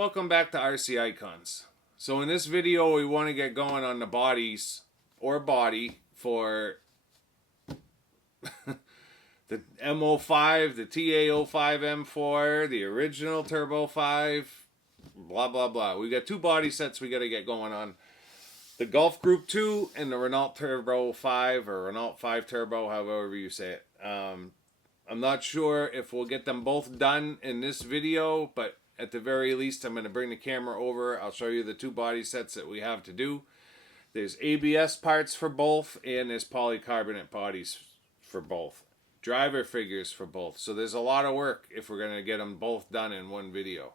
welcome back to RC Icons. So in this video we want to get going on the bodies or body for the M05, the TA05 M4, the original Turbo 5, blah blah blah. We got two body sets we got to get going on. The Golf Group 2 and the Renault Turbo 5 or Renault 5 Turbo, however you say it. I'm not sure if we'll get them both done in this video, but at the very least, I'm going to bring the camera over. I'll show you the two body sets that we have to do. There's ABS parts for both, and there's polycarbonate bodies for both. Driver figures for both. So there's a lot of work if we're going to get them both done in one video.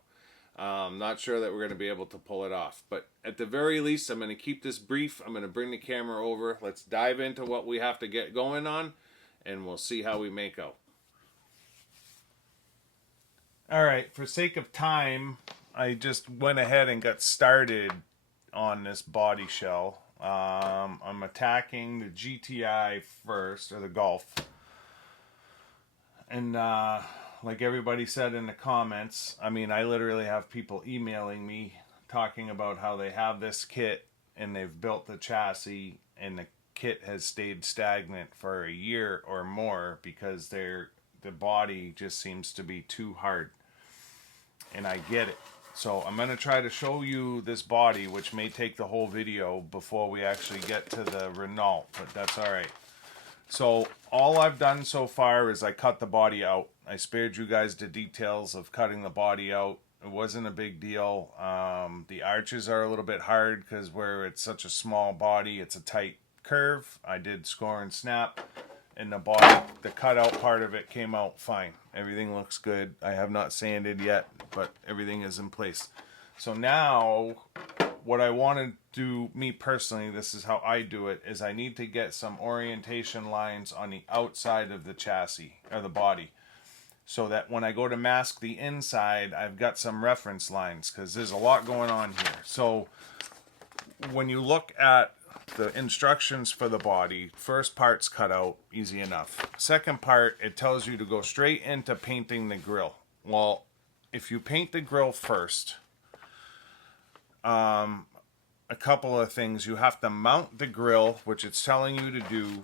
I'm not sure that we're going to be able to pull it off. But at the very least, I'm going to keep this brief. I'm going to bring the camera over. Let's dive into what we have to get going on, and we'll see how we make out. Alright, for sake of time, I just went ahead and got started on this body shell. I'm attacking the GTI first, or the Golf. And like everybody said in the comments, I mean, I literally have people emailing me talking about how they have this kit and they've built the chassis and the kit has stayed stagnant for a year or more because the body just seems to be too hard. And I get it. So I'm going to try to show you this body, which may take the whole video before we actually get to the Renault, but that's alright. So all I've done so far is I cut the body out. I spared you guys the details of cutting the body out. It wasn't a big deal. The arches are a little bit hard because where it's such a small body, it's a tight curve. I did score and snap. And the body, the cutout part of it came out fine. Everything looks good. I have not sanded yet, but everything is in place. So now, what I want to do, me personally, this is how I do it, is I need to get some orientation lines on the outside of the chassis, or the body. So that when I go to mask the inside, I've got some reference lines, because there's a lot going on here. So, when you look at the instructions for the body, first part's cut out, easy enough. Second part, it tells you to go straight into painting the grille. Well, if you paint the grille first, a couple of things. You have to mount the grille, which it's telling you to do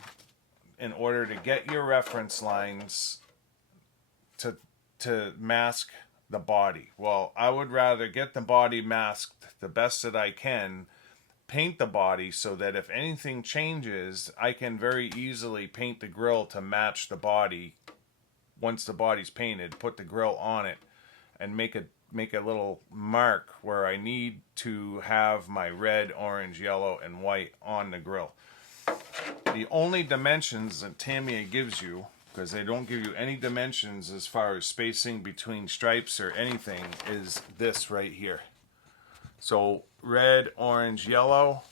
in order to get your reference lines to mask the body. Well, I would rather get the body masked the best that I can, paint the body so that if anything changes, I can very easily paint the grille to match the body. Once the body's painted, put the grille on it and make a little mark where I need to have my red, orange, yellow, and white on the grille. The only dimensions that Tamiya gives you, because they don't give you any dimensions as far as spacing between stripes or anything, is this right here. So red, orange, yellow,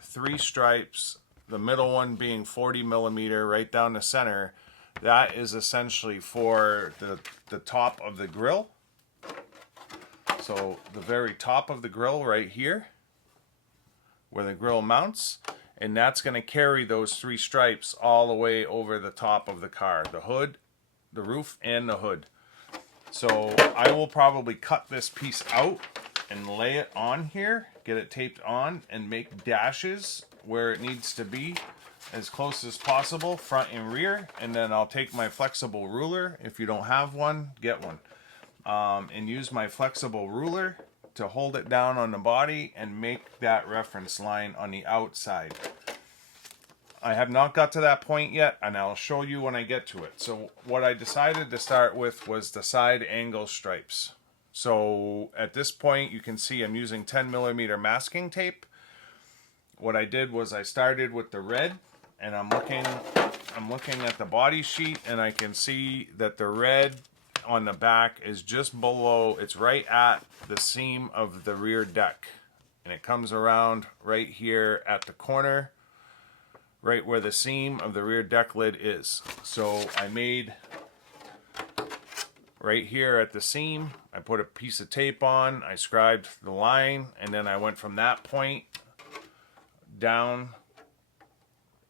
3 stripes, the middle one being 40 millimeter right down the center. That is essentially for the top of the grille. So the very top of the grille right here, where the grille mounts, and that's going to carry those 3 stripes all the way over the top of the car, the hood, the roof, and the hood. So I will probably cut this piece out and lay it on here, get it taped on, and make dashes where it needs to be as close as possible, front and rear. And then I'll take my flexible ruler, if you don't have one, get one, and use my flexible ruler to hold it down on the body and make that reference line on the outside. I have not got to that point yet, and I'll show you when I get to it. So what I decided to start with was the side angle stripes. So at this point, you can see I'm using 10 millimeter masking tape. What I did was I started with the red, and I'm looking at the body sheet, and I can see that the red on the back is just below, it's right at the seam of the rear deck. And it comes around right here at the corner, right where the seam of the rear deck lid is. So I made right here at the seam, I put a piece of tape on, I scribed the line, and then I went from that point down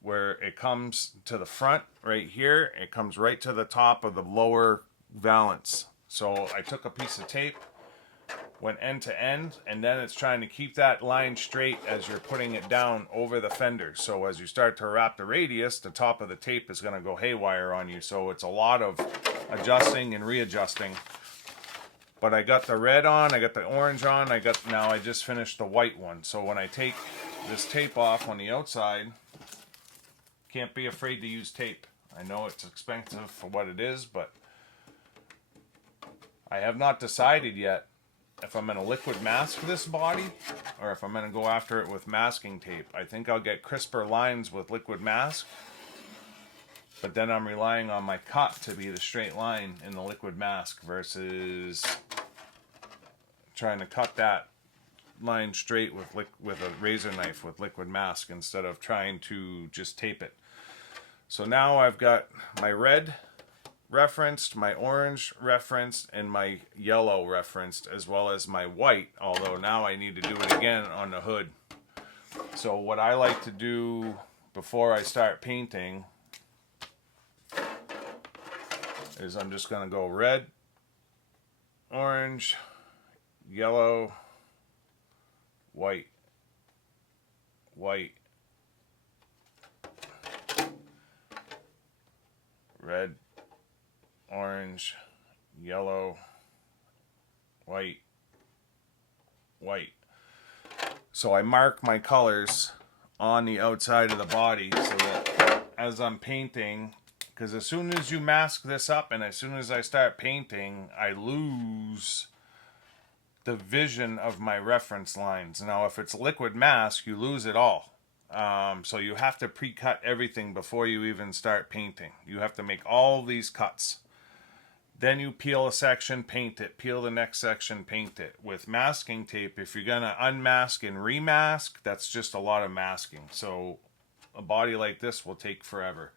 where it comes to the front right here. It comes right to the top of the lower valance. So I took a piece of tape, went end to end, and then it's trying to keep that line straight as you're putting it down over the fender. So as you start to wrap the radius, the top of the tape is going to go haywire on you. So it's a lot of adjusting and readjusting. But I got the red on, I got the orange on, now I just finished the white one. So when I take this tape off on the outside, can't be afraid to use tape. I know it's expensive for what it is, but I have not decided yet if I'm going to liquid mask this body or if I'm going to go after it with masking tape. I think I'll get crisper lines with liquid mask, but then I'm relying on my cut to be the straight line in the liquid mask versus trying to cut that line straight with a razor knife with liquid mask instead of trying to just tape it. So now I've got my red referenced, my orange referenced, and my yellow referenced, as well as my white, although now I need to do it again on the hood. So what I like to do before I start painting is I'm just going to go red, orange, yellow, white, white, red, orange, yellow, white, white. So I mark my colors on the outside of the body so that as I'm painting, because as soon as you mask this up and as soon as I start painting, I lose the vision of my reference lines. Now if it's liquid mask, you lose it all. So you have to pre-cut everything before you even start painting. You have to make all these cuts. Then you peel a section, paint it. Peel the next section, paint it. With masking tape, if you're going to unmask and remask, that's just a lot of masking. So a body like this will take forever.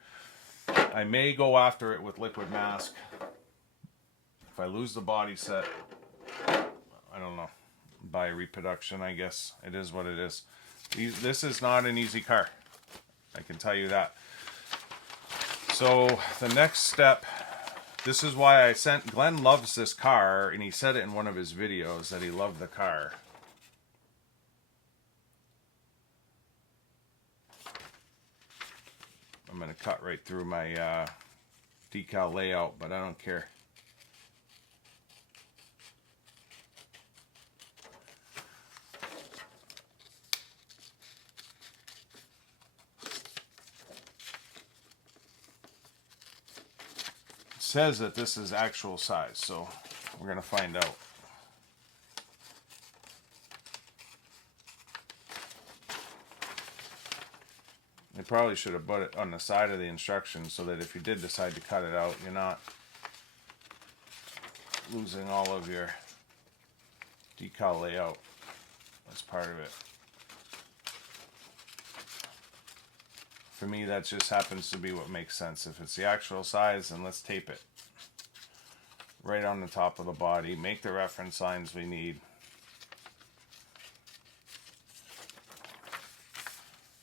I may go after it with liquid mask. If I lose the body set, I don't know. Buy a reproduction, I guess. It is what it is. This is not an easy car. I can tell you that. So the next step, this is why Glenn loves this car, and he said it in one of his videos that he loved the car. I'm going to cut right through my decal layout, but I don't care. Says that this is actual size, so we're going to find out. They probably should have put it on the side of the instructions so that if you did decide to cut it out, you're not losing all of your decal layout. That's part of it. For me, that just happens to be what makes sense. If it's the actual size, then let's tape it right on the top of the body. Make the reference lines we need.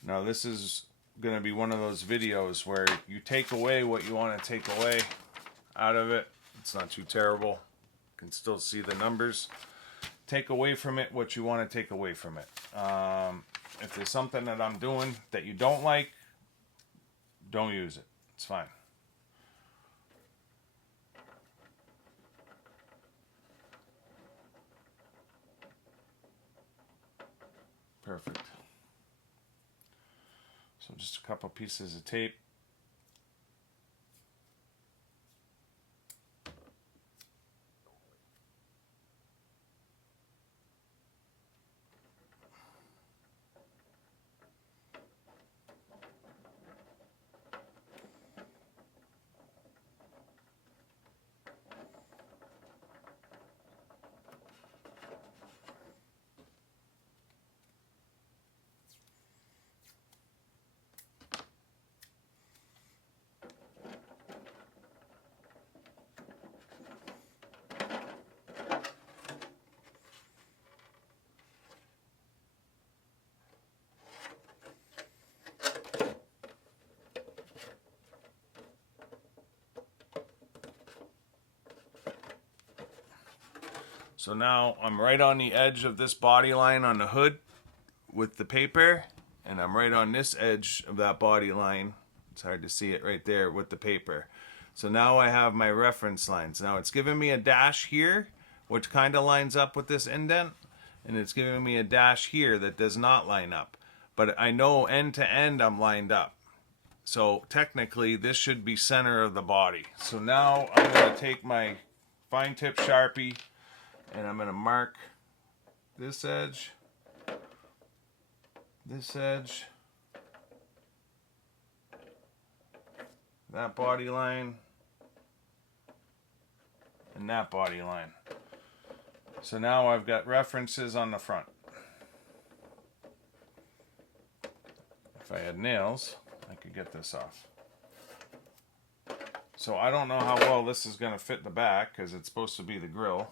Now this is going to be one of those videos where you take away what you want to take away out of it. It's not too terrible. You can still see the numbers. Take away from it what you want to take away from it. If there's something that I'm doing that you don't like, don't use it. It's fine. Perfect. So just a couple pieces of tape. So now I'm right on the edge of this body line on the hood with the paper, and I'm right on this edge of that body line. It's hard to see it right there with the paper. So now I have my reference lines. Now it's giving me a dash here, which kind of lines up with this indent, and it's giving me a dash here that does not line up. But I know end to end I'm lined up. So technically this should be center of the body. So now I'm going to take my fine tip Sharpie and I'm going to mark this edge, that body line, and that body line. So now I've got references on the front. If I had nails, I could get this off. So I don't know how well this is going to fit the back because it's supposed to be the grill.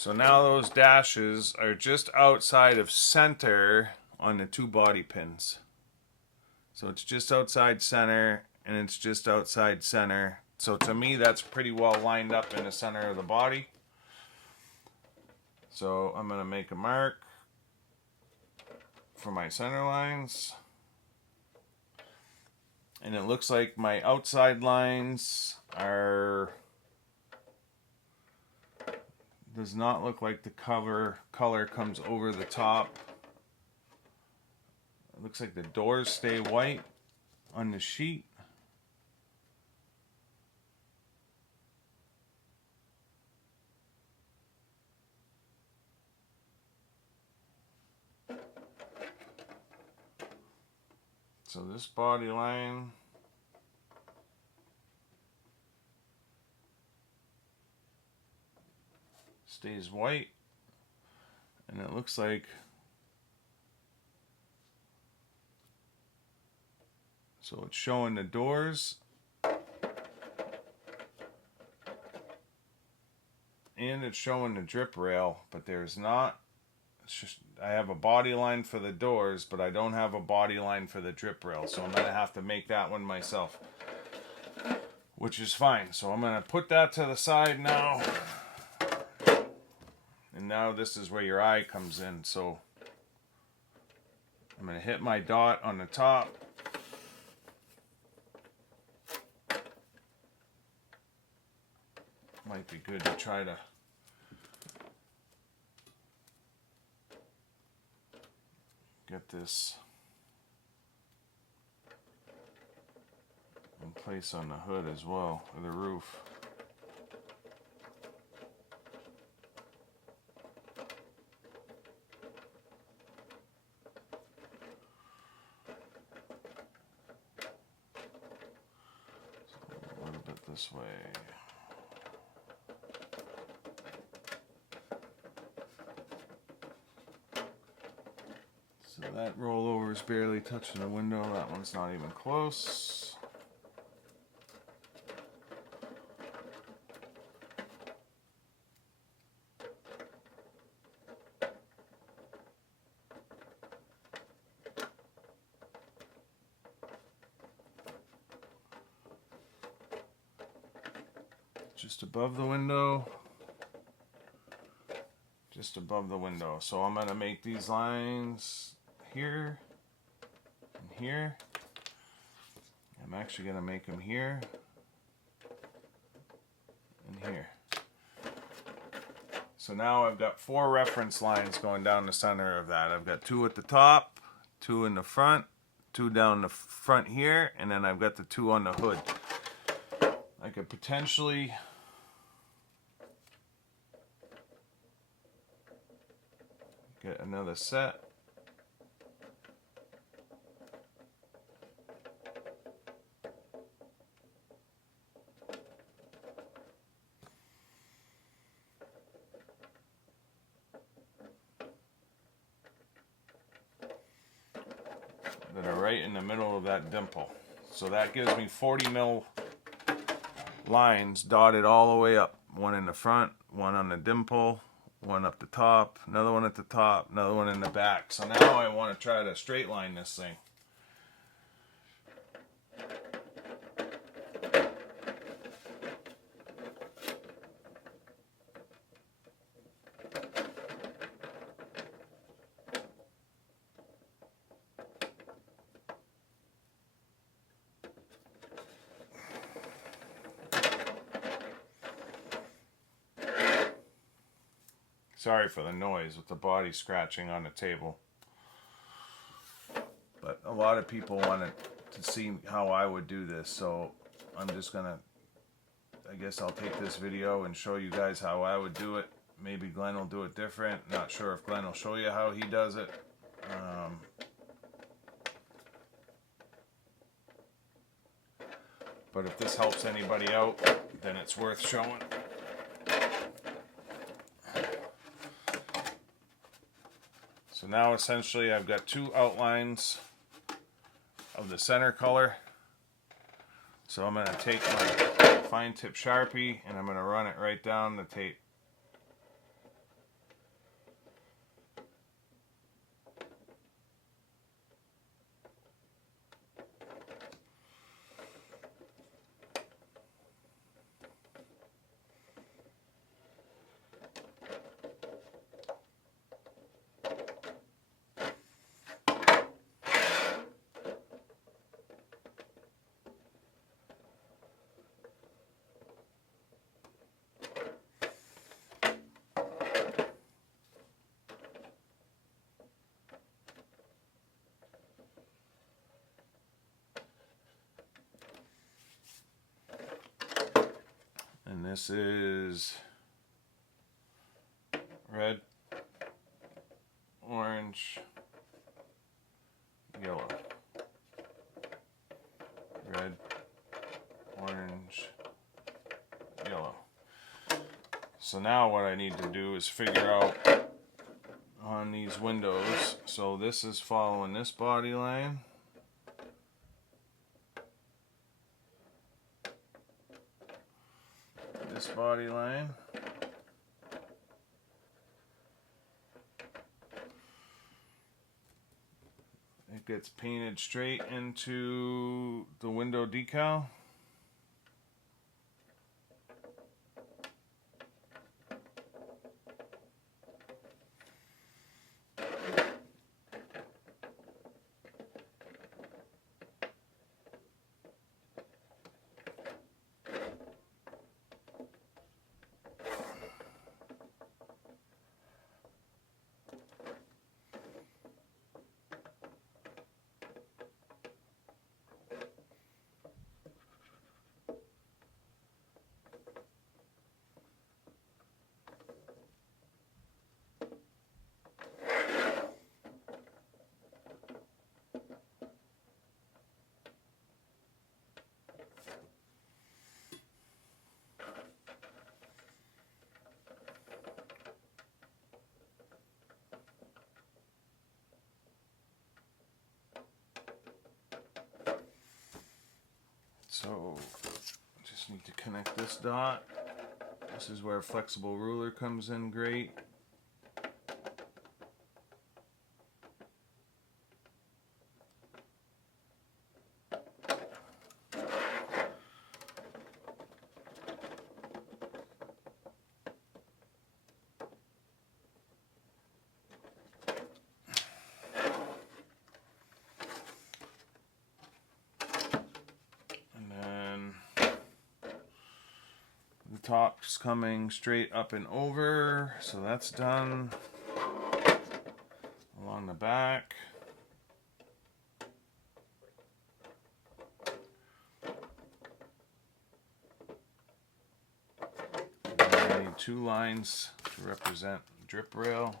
So now those dashes are just outside of center on the two body pins. So it's just outside center and it's just outside center. So to me that's pretty well lined up in the center of the body. So I'm going to make a mark for my center lines. And it looks like my outside lines are... does not look like the color comes over the top. It looks like the doors stay white on the sheet. So this body line stays white, and it looks like so it's showing the doors and it's showing the drip rail, but there's not. It's just I have a body line for the doors, but I don't have a body line for the drip rail, so I'm gonna have to make that one myself, which is fine. So I'm gonna put that to the side now. And now this is where your eye comes in. So I'm going to hit my dot on the top. Might be good to try to get this in place on the hood as well, or the roof. This way. So that rollover is barely touching the window. That one's not even close. Just above the window, just above the window. So I'm going to make these lines here and here. I'm actually going to make them here and here. So now I've got 4 reference lines going down the center of that. I've got 2 at the top, 2 in the front, 2 down the front here, and then I've got the 2 on the hood. I could potentially get another set. that are right in the middle of that dimple. So that gives me 40 mil lines dotted all the way up. One in the front, one on the dimple, one up the top, another one at the top, another one in the back. So now I want to try to straight line this thing. Sorry for the noise with the body scratching on the table. But a lot of people wanted to see how I would do this, so I'm just gonna, I guess I'll take this video and show you guys how I would do it. Maybe Glenn will do it different. Not sure if Glenn will show you how he does it. But if this helps anybody out, then it's worth showing. So now essentially I've got two outlines of the center color. So I'm going to take my fine tip Sharpie and I'm going to run it right down the tape. And this is red, orange, yellow. Red, orange, yellow. So now what I need to do is figure out on these windows. So this is following this body line. This body line. It gets painted straight into the window decal. So just need to connect this dot. This is where a flexible ruler comes in great. Top's coming straight up and over, so that's done. Along the back. I need two lines to represent drip rail.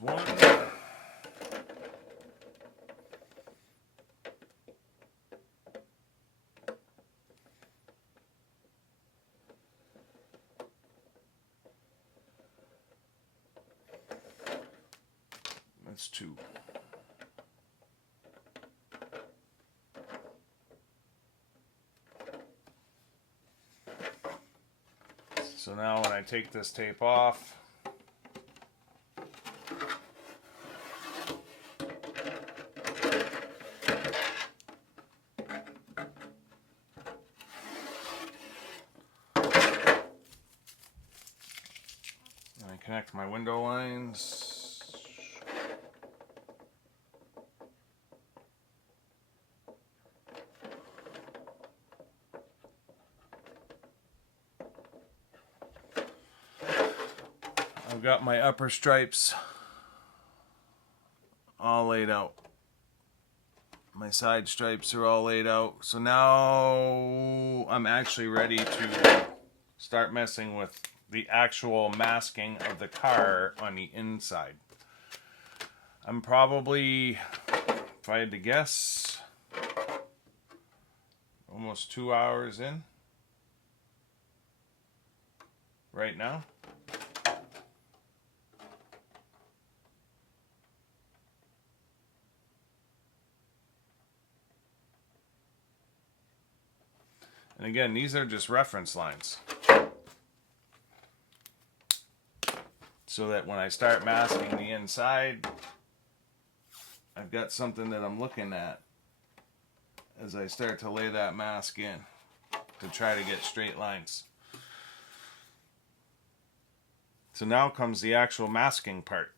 One. That's 2. So now when I take this tape off, I connect my window lines. I've got my upper stripes all laid out. My side stripes are all laid out. So now I'm actually ready to start messing with the actual masking of the car on the inside. I'm probably, if I had to guess, almost 2 hours in right now. And again, these are just reference lines. So that when I start masking the inside, I've got something that I'm looking at as I start to lay that mask in to try to get straight lines. So now comes the actual masking part.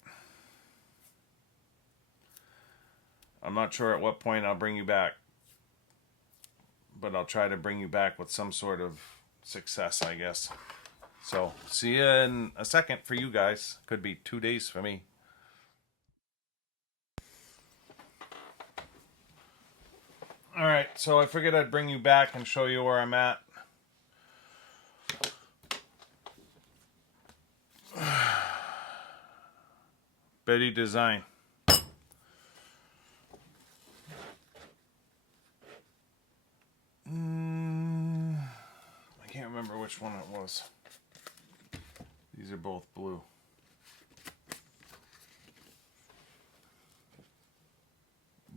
I'm not sure at what point I'll bring you back, but I'll try to bring you back with some sort of success, I guess. So, see you in a second for you guys. Could be 2 days for me. Alright, so I figured I'd bring you back and show you where I'm at. Betty Design. I can't remember which one it was. These are both blue.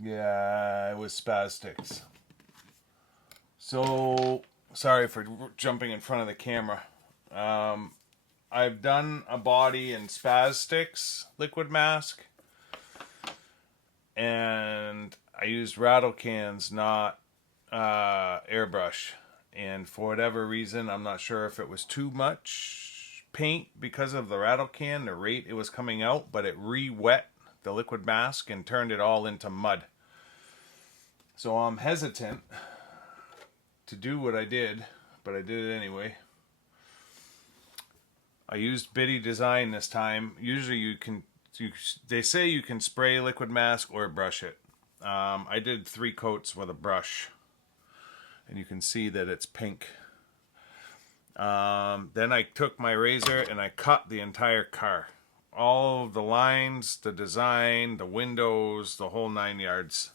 Yeah, it was Spastics. So, sorry for jumping in front of the camera. I've done a body in Spastics liquid mask. And I used rattle cans, not airbrush. And for whatever reason, I'm not sure if it was too much paint because of the rattle can, the rate it was coming out, but it re-wet the liquid mask and turned it all into mud. So I'm hesitant to do what I did, but I did it anyway. I used Bitty Design this time. Usually they say you can spray liquid mask or brush it. I did 3 coats with a brush, and you can see that it's pink. Then I took my razor and I cut the entire car. All of the lines, the design, the windows, the whole 9 yards.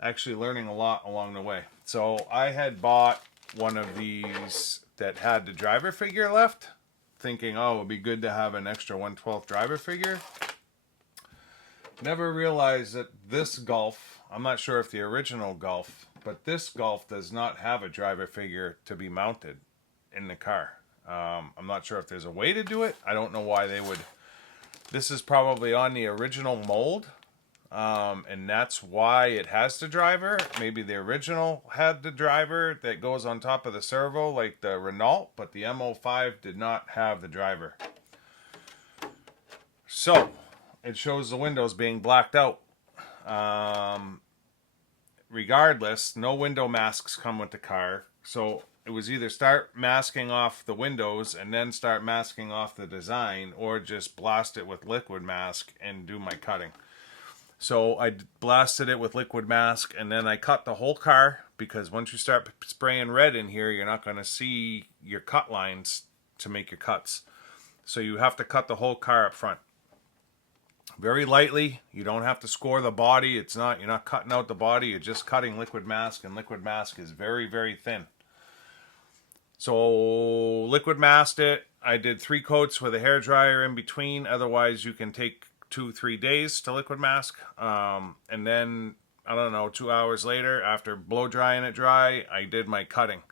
Actually learning a lot along the way. So I had bought one of these that had the driver figure left, thinking, oh, it would be good to have an extra 1/12 driver figure. Never realized that this Golf, I'm not sure if the original Golf, but this Golf does not have a driver figure to be mounted in the car. I'm not sure if there's a way to do it. I don't know why they would. This is probably on the original mold, and that's why it has the driver. Maybe the original had the driver that goes on top of the servo like the Renault, but the M05 did not have the driver. So it shows the windows being blacked out. Regardless, no window masks come with the car, so it was either start masking off the windows and then start masking off the design, or just blast it with liquid mask and do my cutting. So I blasted it with liquid mask, and then I cut the whole car, because once you start spraying red in here, you're not going to see your cut lines to make your cuts. So you have to cut the whole car up front. Very lightly. You don't have to score the body. You're not cutting out the body. You're just cutting liquid mask, and liquid mask is very, very thin. So liquid masked it. I did 3 coats with a hairdryer in between. Otherwise, you can take 2-3 days to liquid mask. And then, I don't know, 2 hours later, after blow drying it dry, I did my cutting.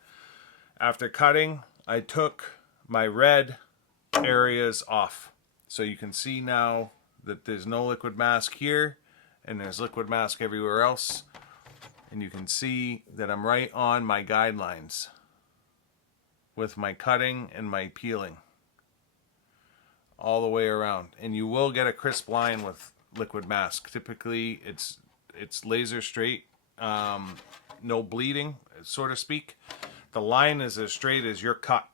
After cutting, I took my red areas off. So you can see now that there's no liquid mask here, and there's liquid mask everywhere else. And you can see that I'm right on my guidelines with my cutting and my peeling all the way around. And you will get a crisp line with liquid mask. Typically it's laser straight, no bleeding, so to speak. The line is as straight as your cut.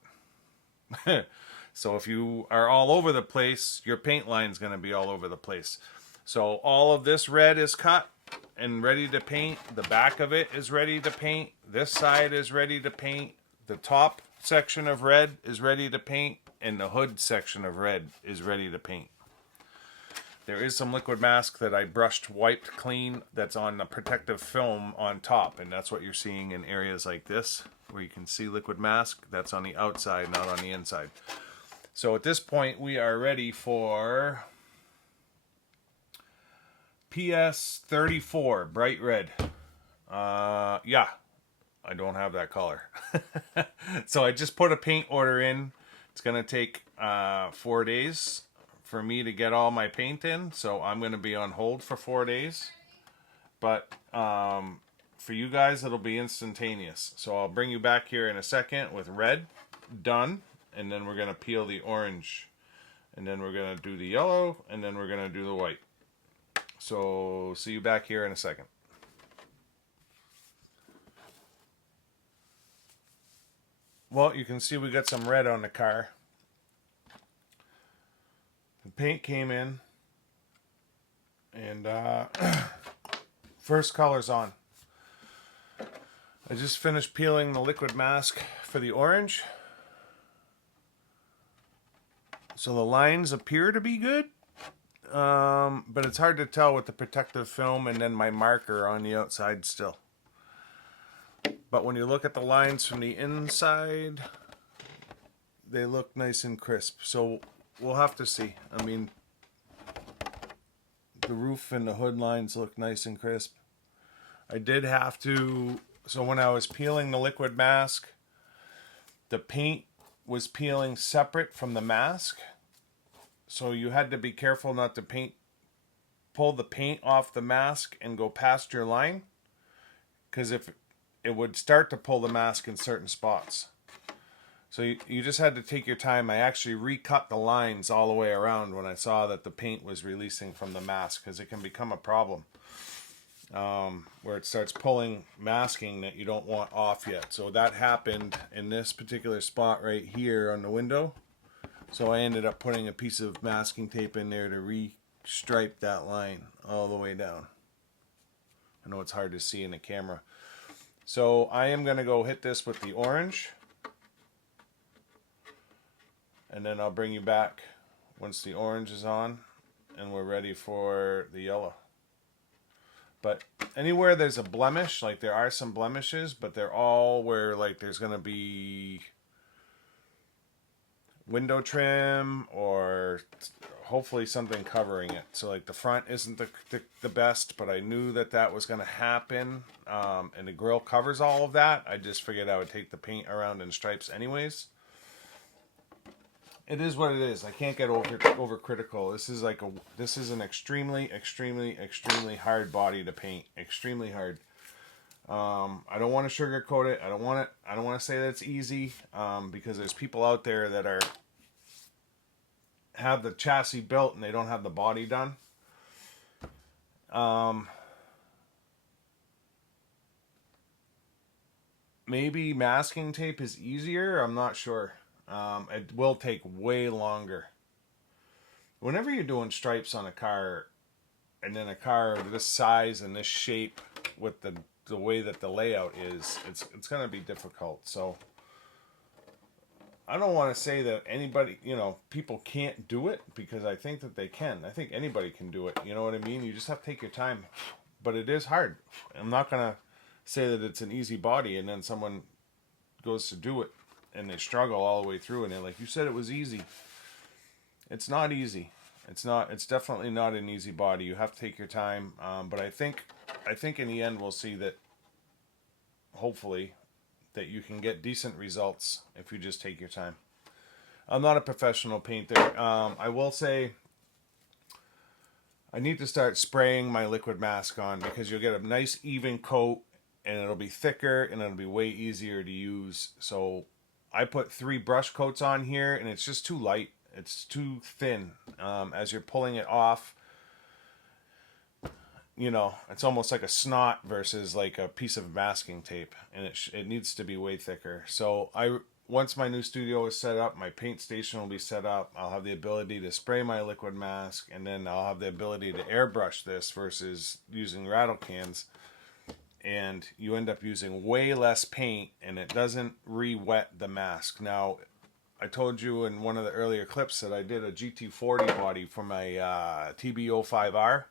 So if you are all over the place, your paint line is going to be all over the place. So all of this red is cut and ready to paint. The back of it is ready to paint. This side is ready to paint. The top section of red is ready to paint. And the hood section of red is ready to paint. There is some liquid mask that I brushed, wiped clean, that's on the protective film on top. And that's what you're seeing in areas like this, where you can see liquid mask. That's on the outside, not on the inside. So at this point, we are ready for PS 34, bright red. Yeah, I don't have that color. So I just put a paint order in. It's going to take 4 days for me to get all my paint in. So I'm going to be on hold for 4 days. But for you guys, it'll be instantaneous. So I'll bring you back here in a second with red done. And then we're going to peel the orange. And then we're going to do the yellow. And then we're going to do the white. So see you back here in a second. Well, you can see we got some red on the car. The paint came in. And first color's on. I just finished peeling the liquid mask for the orange. So the lines appear to be good. But it's hard to tell with the protective film and then my marker on the outside still. But when you look at the lines from the inside, they look nice and crisp. So we'll have to see. I mean, the roof and the hood lines look nice and crisp. I did have to, so when I was peeling the liquid mask, the paint was peeling separate from the mask. So you had to be careful not to pull the paint off the mask and go past your line. Because if it would start to pull the mask in certain spots. So you just had to take your time. I actually recut the lines all the way around when I saw that the paint was releasing from the mask. Because it can become a problem. Where it starts pulling masking that you don't want off yet. So that happened in this particular spot right here on the window. So I ended up putting a piece of masking tape in there to re-stripe that line all the way down. I know it's hard to see in the camera. So I am going to go hit this with the orange. And then I'll bring you back once the orange is on and we're ready for the yellow. But anywhere there's a blemish, like there are some blemishes, but they're all where like there's going to be window trim or hopefully something covering it. So like the front isn't the best, but I knew that was going to happen. And the grill covers all of that. I just figured I would take the paint around in stripes anyways. It is what it is. I can't get over critical. This is an extremely hard body to paint. Extremely hard. I don't want to sugarcoat it. I don't want to say that it's easy, because there's people out there that have the chassis built and they don't have the body done. Maybe masking tape is easier. I'm not sure. It will take way longer. Whenever you're doing stripes on a car, and then a car this size and this shape with the way that the layout is, it's going to be difficult. So I don't want to say that anybody, people can't do it, because I think that they can. I think anybody can do it. You know what I mean? You just have to take your time. But it is hard. I'm not going to say that it's an easy body and then someone goes to do it and they struggle all the way through and they're like, you said it was easy. It's not easy. It's definitely not an easy body. You have to take your time. But I think in the end we'll see that, hopefully, that you can get decent results if you just take your time. I'm not a professional painter. I will say I need to start spraying my liquid mask on, because you'll get a nice even coat and it'll be thicker and it'll be way easier to use. So I put 3 brush coats on here and it's just too light. It's too thin. As you're pulling it off, you know, it's almost like a snot versus like a piece of masking tape, and it needs to be way thicker. So once my new studio is set up, my paint station will be set up, I'll have the ability to spray my liquid mask, and then I'll have the ability to airbrush this versus using rattle cans. And you end up using way less paint, and it doesn't re-wet the mask. Now, I told you in one of the earlier clips that I did a GT40 body for my TB05R.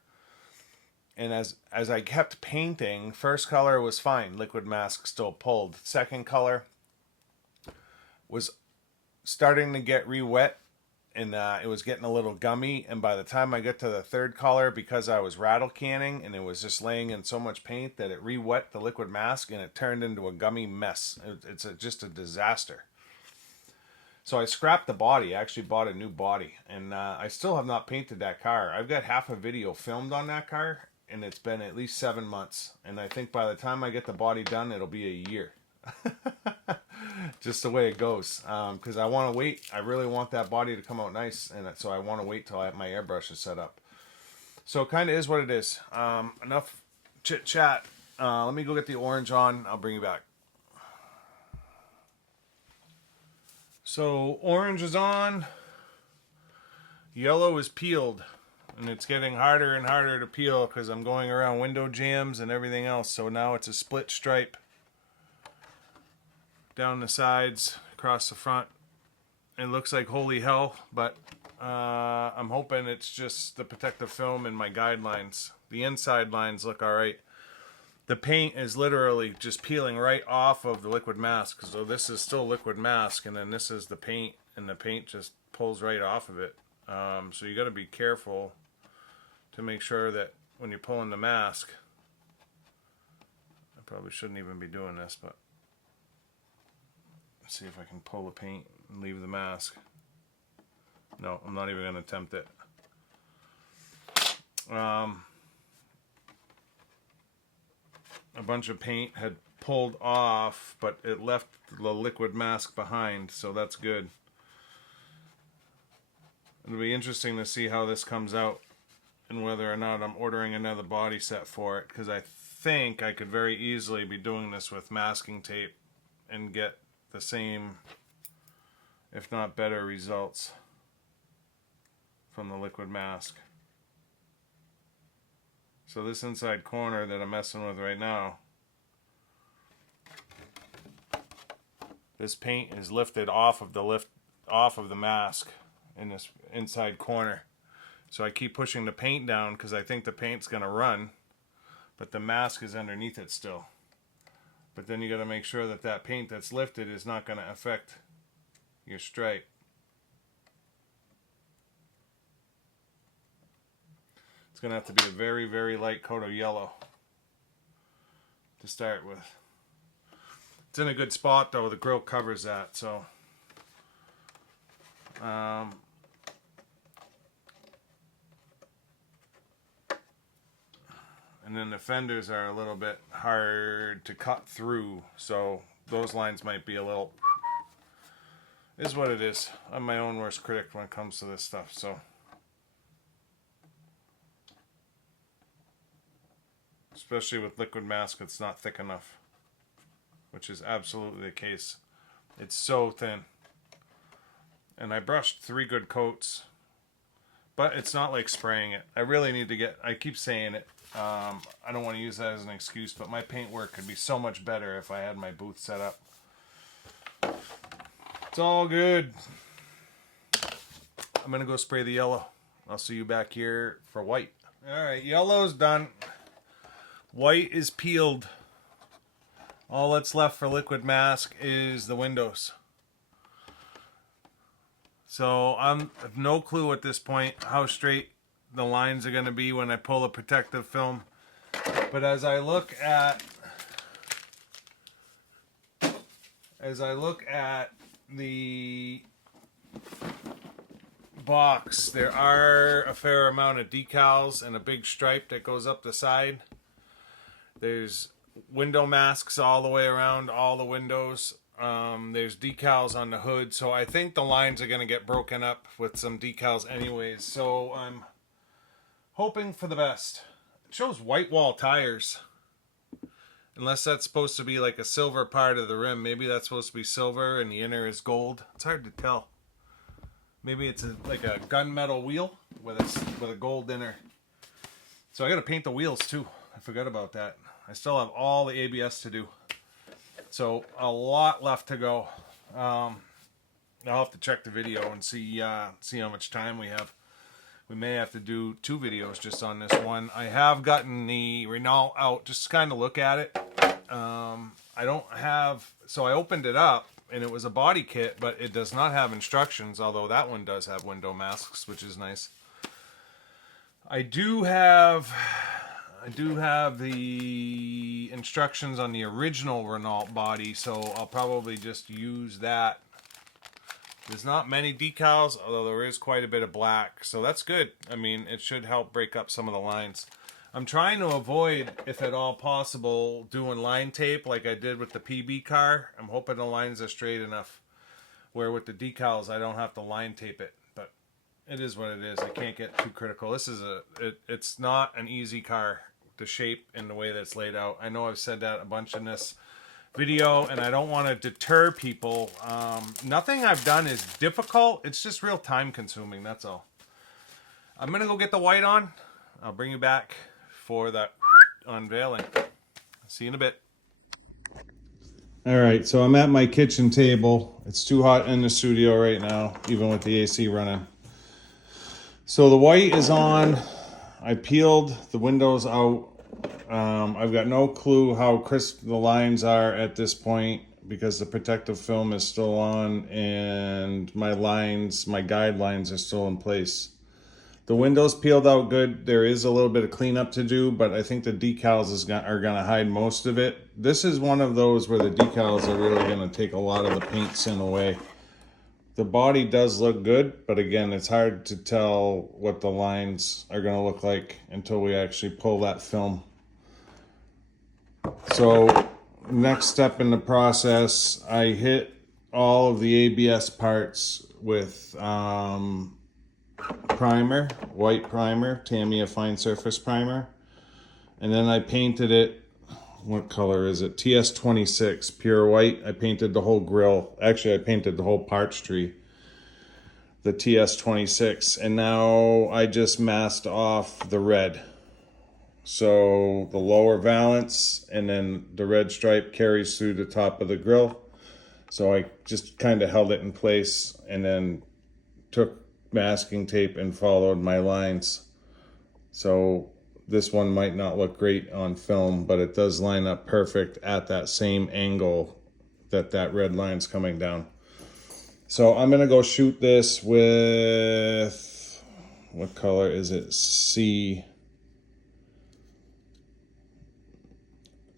And as I kept painting, first color was fine. Liquid mask still pulled. Second color was starting to get re-wet, and it was getting a little gummy. And by the time I get to the third color, because I was rattle canning and it was just laying in so much paint, that it re-wet the liquid mask and it turned into a gummy mess. It's just a disaster. So I scrapped the body. I actually bought a new body, and I still have not painted that car. I've got half a video filmed on that car, and it's been at least 7 months. And I think by the time I get the body done, it'll be a year. Just the way it goes. Because I want to wait. I really want that body to come out nice, and so I want to wait till my airbrush is set up. So it kind of is what it is. Enough chit chat. Let me go get the orange on. I'll bring you back. So orange is on. Yellow is peeled. And it's getting harder and harder to peel because I'm going around window jams and everything else. So now it's a split stripe down the sides, across the front. It looks like holy hell, but I'm hoping it's just the protective film and my guidelines. The inside lines look alright. The paint is literally just peeling right off of the liquid mask. So this is still liquid mask, and then this is the paint, and the paint just pulls right off of it. So you got to be careful to make sure that when you're pulling the mask, I probably shouldn't even be doing this, but let's see if I can pull the paint and leave the mask. No, I'm not even going to attempt it. A bunch of paint had pulled off, but it left the liquid mask behind, so that's good. It'll be interesting to see how this comes out and whether or not I'm ordering another body set for it, because I think I could very easily be doing this with masking tape and get the same, if not better, results from the liquid mask. So this inside corner that I'm messing with right now, this paint is lifted off of the mask in this inside corner. So I keep pushing the paint down because I think the paint's going to run, but the mask is underneath it still. But then you got to make sure that that paint that's lifted is not going to affect your stripe. It's going to have to be a very, very light coat of yellow to start with. It's in a good spot though. The grill covers that, so and then the fenders are a little bit hard to cut through, so those lines might be a little, is what it is. I'm my own worst critic when it comes to this stuff, so especially with liquid mask, it's not thick enough, which is absolutely the case. It's so thin. And I brushed 3 good coats, but it's not like spraying it. I really need to get, I keep saying it, I don't want to use that as an excuse, but my paint work could be so much better if I had my booth set up. It's all good. I'm going to go spray the yellow. I'll see you back here for white. Alright, yellow's done. White is peeled. All that's left for liquid mask is the windows. So I have no clue at this point how straight the lines are going to be when I pull the protective film. But as I look at the box, there are a fair amount of decals and a big stripe that goes up the side. There's window masks all the way around all the windows. There's decals on the hood, so I think the lines are going to get broken up with some decals anyways. So I'm hoping for the best. It shows white wall tires. Unless that's supposed to be like a silver part of the rim. Maybe that's supposed to be silver and the inner is gold. It's hard to tell. Maybe it's like a gunmetal wheel with a gold inner. So I got to paint the wheels too. I forgot about that. I still have all the ABS to do. So a lot left to go. I'll have to check the video and see how much time we have. We may have to do 2 videos just on this one. I have gotten the Renault out just to kind of look at it. So I opened it up and it was a body kit, but it does not have instructions, although that one does have window masks, which is nice. I do have the instructions on the original Renault body, so I'll probably just use that. There's not many decals, although there is quite a bit of black, so that's good. I mean, it should help break up some of the lines. I'm trying to avoid, if at all possible, doing line tape like I did with the PB car. I'm hoping the lines are straight enough where with the decals I don't have to line tape it, but it is what it is. I can't get too critical. It's not an easy car, the shape and the way that it's laid out. I know I've said that a bunch in this video, and I don't want to deter people. Nothing I've done is difficult. It's just real time consuming, that's all. I'm gonna go get the white on. I'll bring you back for that unveiling. See you in a bit. All right, so I'm at my kitchen table. It's too hot in the studio right now, even with the AC running. So the white is on. I peeled the windows out. I've got no clue how crisp the lines are at this point because the protective film is still on and my guidelines are still in place. The windows peeled out good. There is a little bit of cleanup to do, but I think the decals are going to hide most of it. This is one of those where the decals are really going to take a lot of the paint sin away. The body does look good, but again, it's hard to tell what the lines are going to look like until we actually pull that film. So next step in the process, I hit all of the ABS parts with primer, white primer, Tamiya Fine Surface Primer. And then I painted it, what color is it? TS26, pure white. I painted the whole grill. Actually, I painted the whole parts tree, the TS26. And now I just masked off the red. So the lower valance and then the red stripe carries through the top of the grill. So I just kind of held it in place and then took masking tape and followed my lines. So this one might not look great on film, but it does line up perfect at that same angle that red line's coming down. So I'm gonna go shoot this with, what color is it?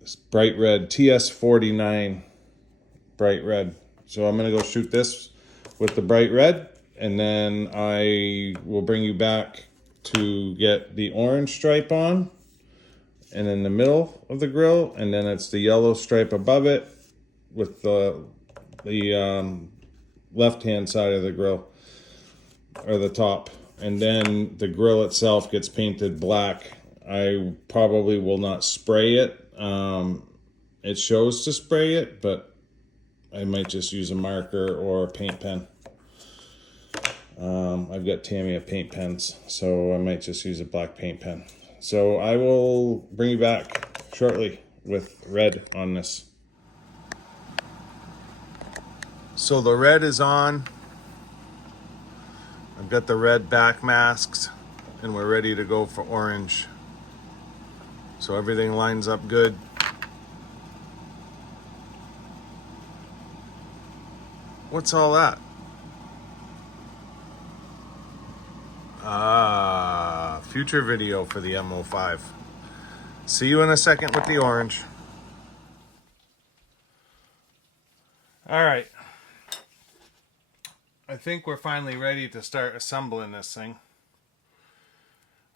It's bright red, TS49 bright red. So I'm gonna go shoot this with the bright red, and then I will bring you back to get the orange stripe on, and in the middle of the grill, and then it's the yellow stripe above it with the left-hand side of the grill, or the top, and then the grill itself gets painted black. I probably will not spray it. It shows to spray it, but I might just use a marker or a paint pen. I've got Tamiya paint pens, so I might just use a black paint pen. So I will bring you back shortly with red on this. So the red is on. I've got the red back masks and we're ready to go for orange. So everything lines up good. What's all that? future video for the M05. See you in a second with the orange. All right. I think we're finally ready to start assembling this thing.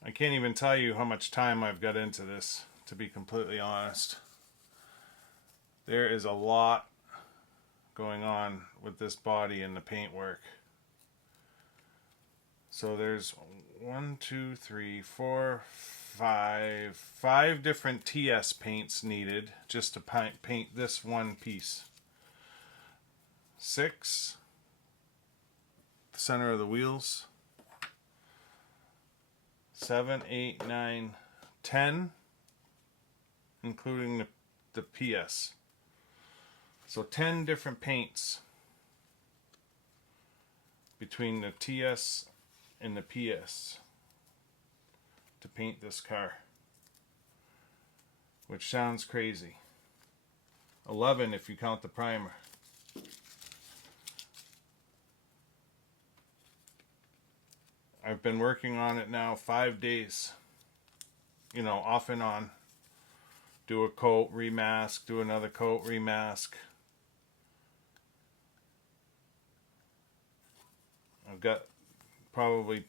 I can't even tell you how much time I've got into this, to be completely honest. There is a lot going on with this body and the paintwork. So there's 5 different TS paints needed just to paint this one piece. 6, the center of the wheels. 7, 8, 9, 10, including the PS. So 10 different paints between the TS and the PS to paint this car, which sounds crazy. 11 if you count the primer. I've been working on it now 5 days, you know, off and on. Do a coat, remask, do another coat, remask. I've got probably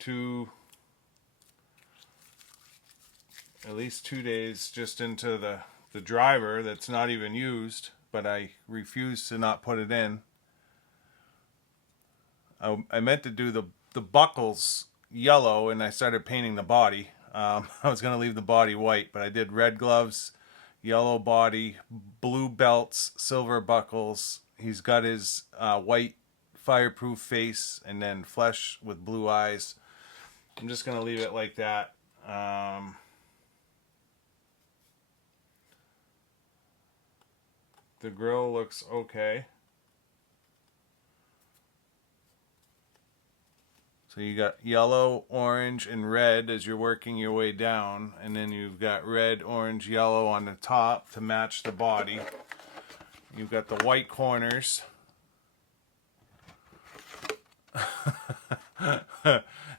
at least 2 days just into the driver that's not even used, but I refuse to not put it in. I meant to do the buckles yellow and I started painting the body. I was going to leave the body white, but I did red gloves, yellow body, blue belts, silver buckles. He's got his white fireproof face and then flesh with blue eyes. I'm just going to leave it like that. The grill looks okay. So you got yellow, orange, and red as you're working your way down. And then you've got red, orange, yellow on the top to match the body. You've got the white corners.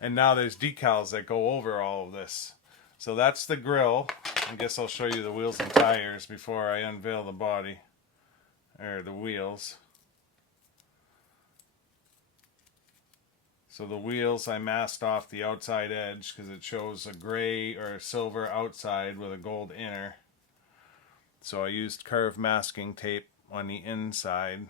And now there's decals that go over all of this. So that's the grill. I guess I'll show you the wheels and tires before I unveil the body. Or the wheels. So the wheels, I masked off the outside edge because it shows a gray or a silver outside with a gold inner. So I used curved masking tape on the inside.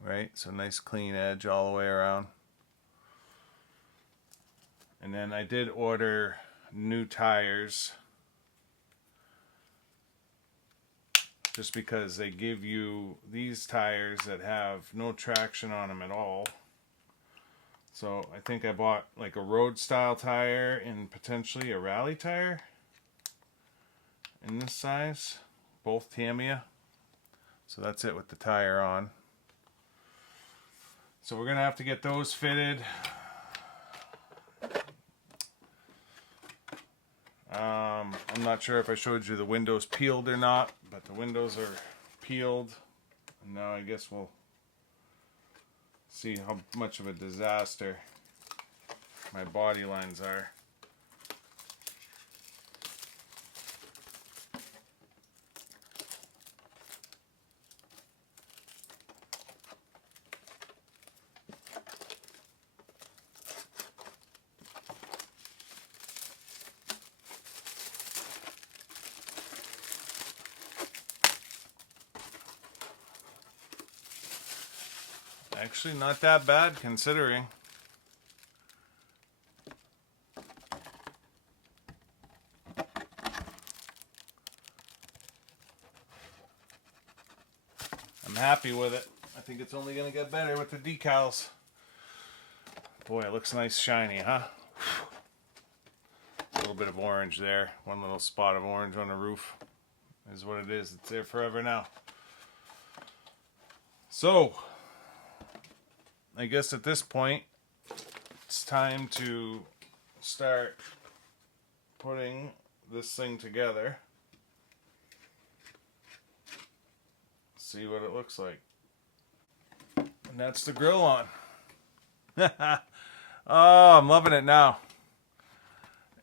Right, so nice clean edge all the way around. And then I did order new tires. Just because they give you these tires that have no traction on them at all. So I think I bought like a road style tire and potentially a rally tire in this size, both Tamiya. So that's it with the tire on. So we're gonna have to get those fitted. I'm not sure if I showed you the windows peeled or not, but the windows are peeled. And now I guess we'll see how much of a disaster my body lines are. Actually, not that bad considering. I'm happy with it. I think it's only going to get better with the decals. Boy, it looks nice shiny, huh? A little bit of orange there. One little spot of orange on the roof is what it is. It's there forever now. So, I guess at this point, it's time to start putting this thing together. see what it looks like. And that's the grill on. Oh, I'm loving it now.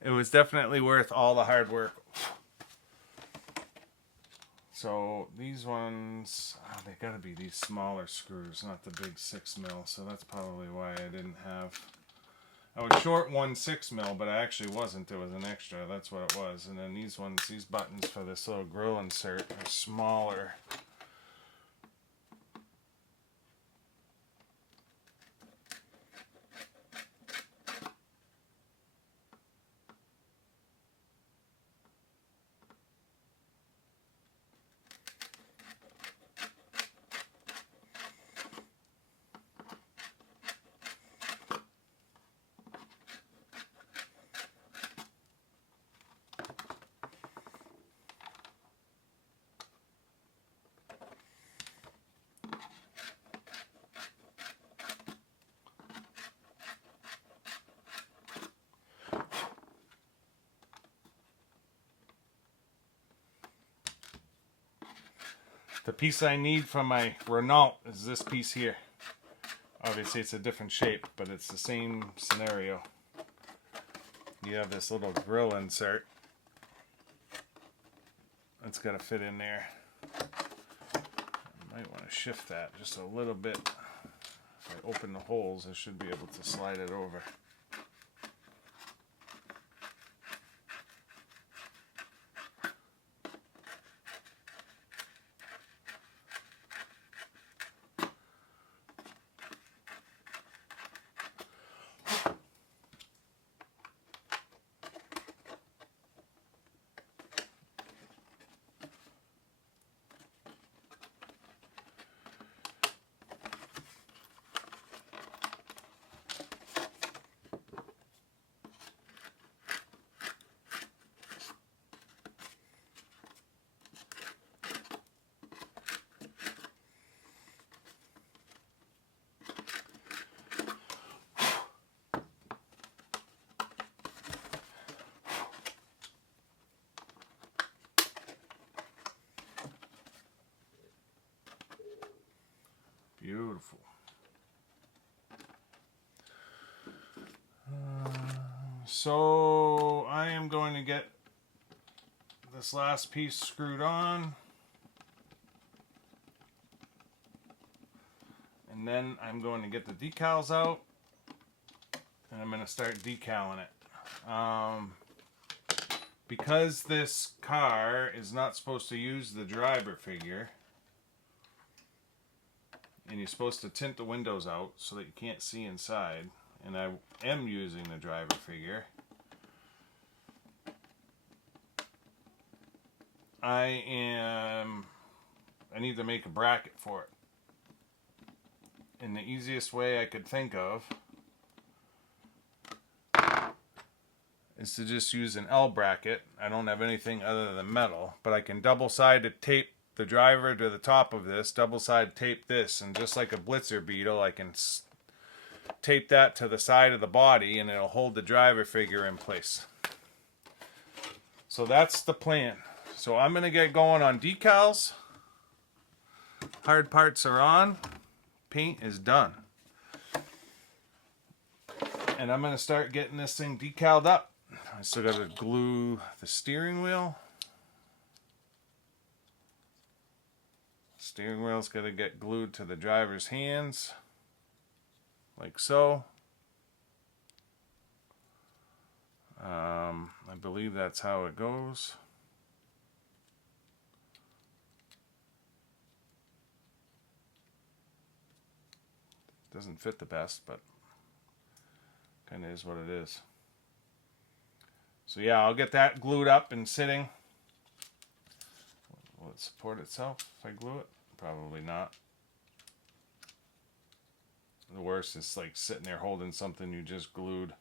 It was definitely worth all the hard work. So these ones, they gotta be these smaller screws, not the big 6mm. So that's probably why I didn't have. I was short 1 6mm, but I actually wasn't. It was an extra. That's what it was. And then these ones, these buttons for this little grill insert are smaller. The piece I need from my Renault is this piece here. Obviously it's a different shape, but it's the same scenario. You have this little grill insert. It's got to fit in there. I might want to shift that just a little bit. If I open the holes, I should be able to slide it over. Beautiful. So I am going to get this last piece screwed on, and then I'm going to get the decals out, and I'm going to start decaling it. Because this car is not supposed to use the driver figure, and you're supposed to tint the windows out so that you can't see inside, and I am using the driver figure, I need to make a bracket for it. And the easiest way I could think of is to just use an L bracket. I don't have anything other than metal, but I can double-sided tape the driver to the top of this, double-side tape this, and just like a blitzer beetle, I can tape that to the side of the body and it'll hold the driver figure in place. So that's the plan. So I'm going to get going on decals. Hard parts are on. Paint is done. And I'm going to start getting this thing decaled up. I still got to glue the steering wheel. Steering wheel's got to get glued to the driver's hands, like so. I believe that's how it goes. Doesn't fit the best, but kind of is what it is. So yeah, I'll get that glued up and sitting. Will it support itself if I glue it? Probably not. The worst is like sitting there holding something you just glued.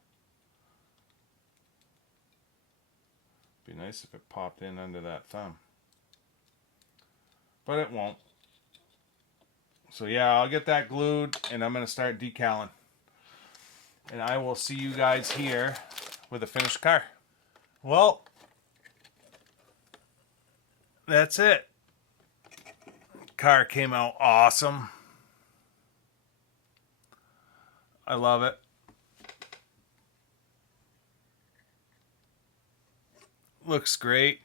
Be nice if it popped in under that thumb. But it won't. So yeah, I'll get that glued and I'm going to start decaling. And I will see you guys here with a finished car. Well, that's it. Car came out awesome. I love it. Looks great.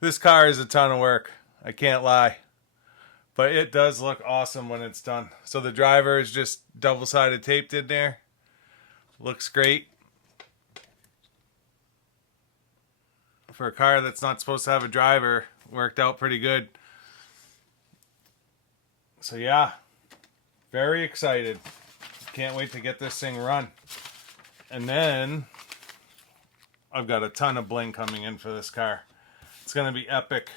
This car is a ton of work. I can't lie. But it does look awesome when it's done. So the driver is just double-sided taped in there. Looks great. For a car that's not supposed to have a driver, worked out pretty good. So yeah, very excited. Can't wait to get this thing run. And then I've got a ton of bling coming in for this car. It's going to be epic.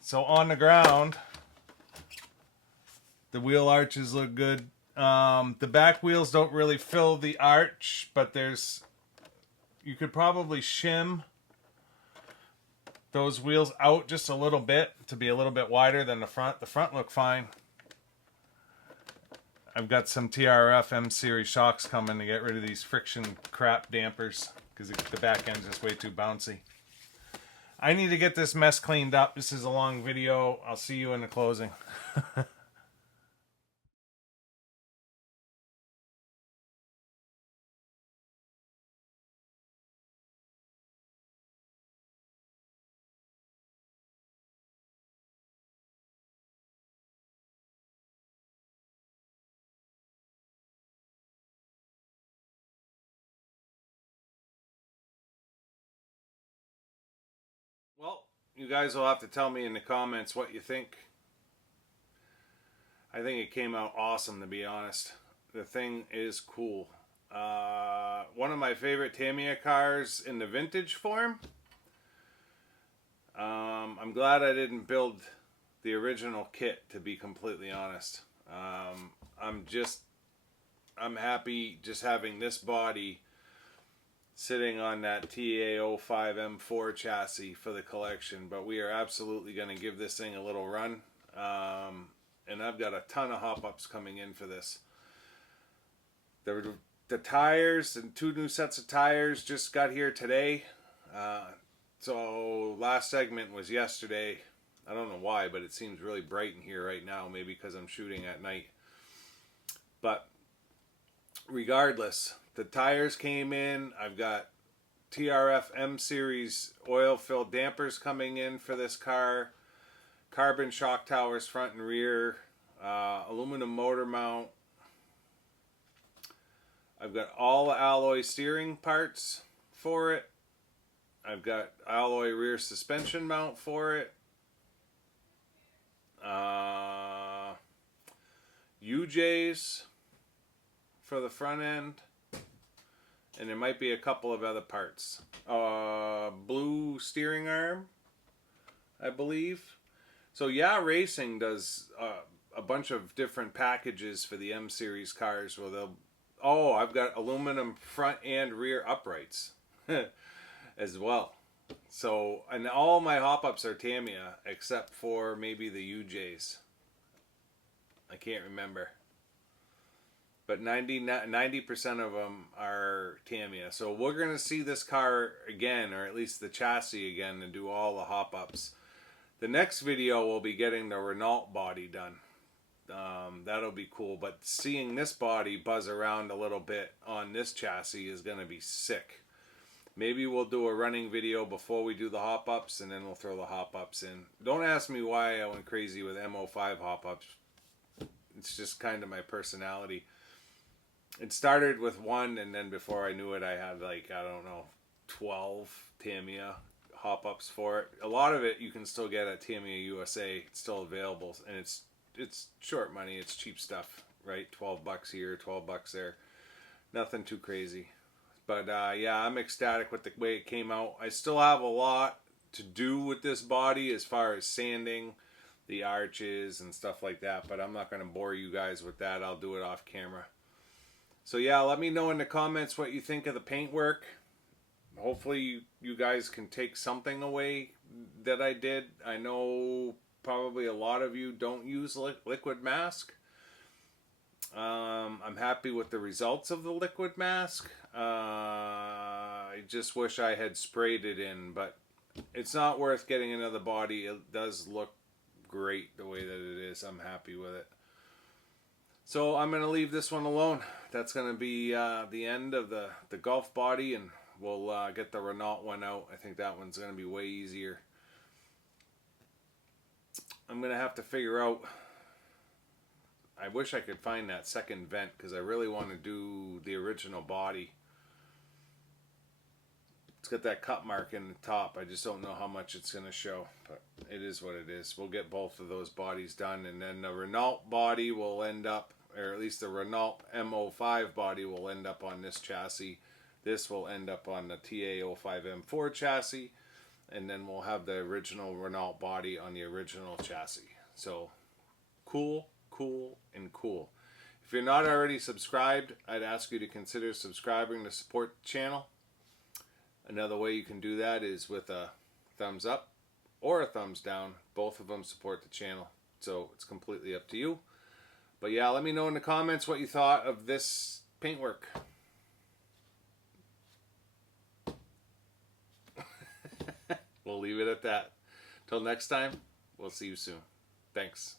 So on the ground, the wheel arches look good. The back wheels don't really fill the arch, but you could probably shim those wheels out just a little bit to be a little bit wider than the front. The front look fine. I've got some TRF M series shocks coming to get rid of these friction crap dampers because the back end's just way too bouncy. I need to get this mess cleaned up. This is a long video. I'll see you in the closing. Well, you guys will have to tell me in the comments what you think. I think it came out awesome, to be honest. The thing is cool. One of my favorite Tamiya cars in the vintage form. I'm glad I didn't build the original kit, to be completely honest. I'm happy just having this body sitting on that TA05 M4 chassis for the collection, but we are absolutely going to give this thing a little run. And I've got a ton of hop-ups coming in for this. The tires and 2 new sets of tires just got here today. So last segment was yesterday. I don't know why, but it seems really bright in here right now. Maybe because I'm shooting at night. But regardless, the tires came in. I've got TRF M series oil-filled dampers coming in for this car. Carbon shock towers front and rear. Aluminum motor mount. I've got all the alloy steering parts for it. I've got alloy rear suspension mount for it. UJs for the front end. And there might be a couple of other parts. Blue steering arm, I believe. So yeah, Racing does a bunch of different packages for the M series cars where they'll... Oh, I've got aluminum front and rear uprights as well. So, and all my hop-ups are Tamiya except for maybe the UJs. I can't remember. But 90% of them are Tamiya. So we're going to see this car again, or at least the chassis again, and do all the hop-ups. The next video will be getting the Renault body done. That'll be cool. But seeing this body buzz around a little bit on this chassis is going to be sick. Maybe we'll do a running video before we do the hop-ups, and then we'll throw the hop-ups in. Don't ask me why I went crazy with M05 hop-ups. It's just kind of my personality. It started with one, and then before I knew it, I had like, I don't know, 12 Tamiya hop-ups for it. A lot of it you can still get at Tamiya USA. It's still available, and it's short money. It's cheap stuff, right? 12 bucks here, 12 bucks there. Nothing too crazy. But yeah, I'm ecstatic with the way it came out. I still have a lot to do with this body as far as sanding the arches and stuff like that, but I'm not going to bore you guys with that. I'll do it off camera. So yeah, let me know in the comments what you think of the paintwork. Hopefully you guys can take something away that I did. I know probably a lot of you don't use liquid mask. I'm happy with the results of the liquid mask. I just wish I had sprayed it in, but it's not worth getting another body. It does look great the way that it is. I'm happy with it. So I'm going to leave this one alone. That's going to be the end of the Golf body, and we'll get the Renault one out. I think that one's going to be way easier. I'm going to have to figure out... I wish I could find that second vent because I really want to do the original body. It's got that cut mark in the top. I just don't know how much it's going to show, but it is what it is. We'll get both of those bodies done, and then the Renault body will end up, or at least the Renault M05 body will end up on this chassis. This will end up on the TA05M4 chassis, and then we'll have the original Renault body on the original chassis. So, cool, cool, and cool. If you're not already subscribed, I'd ask you to consider subscribing to support the channel. Another way you can do that is with a thumbs up or a thumbs down. Both of them support the channel, so it's completely up to you. But yeah, let me know in the comments what you thought of this paintwork. We'll leave it at that. Till next time, we'll see you soon. Thanks.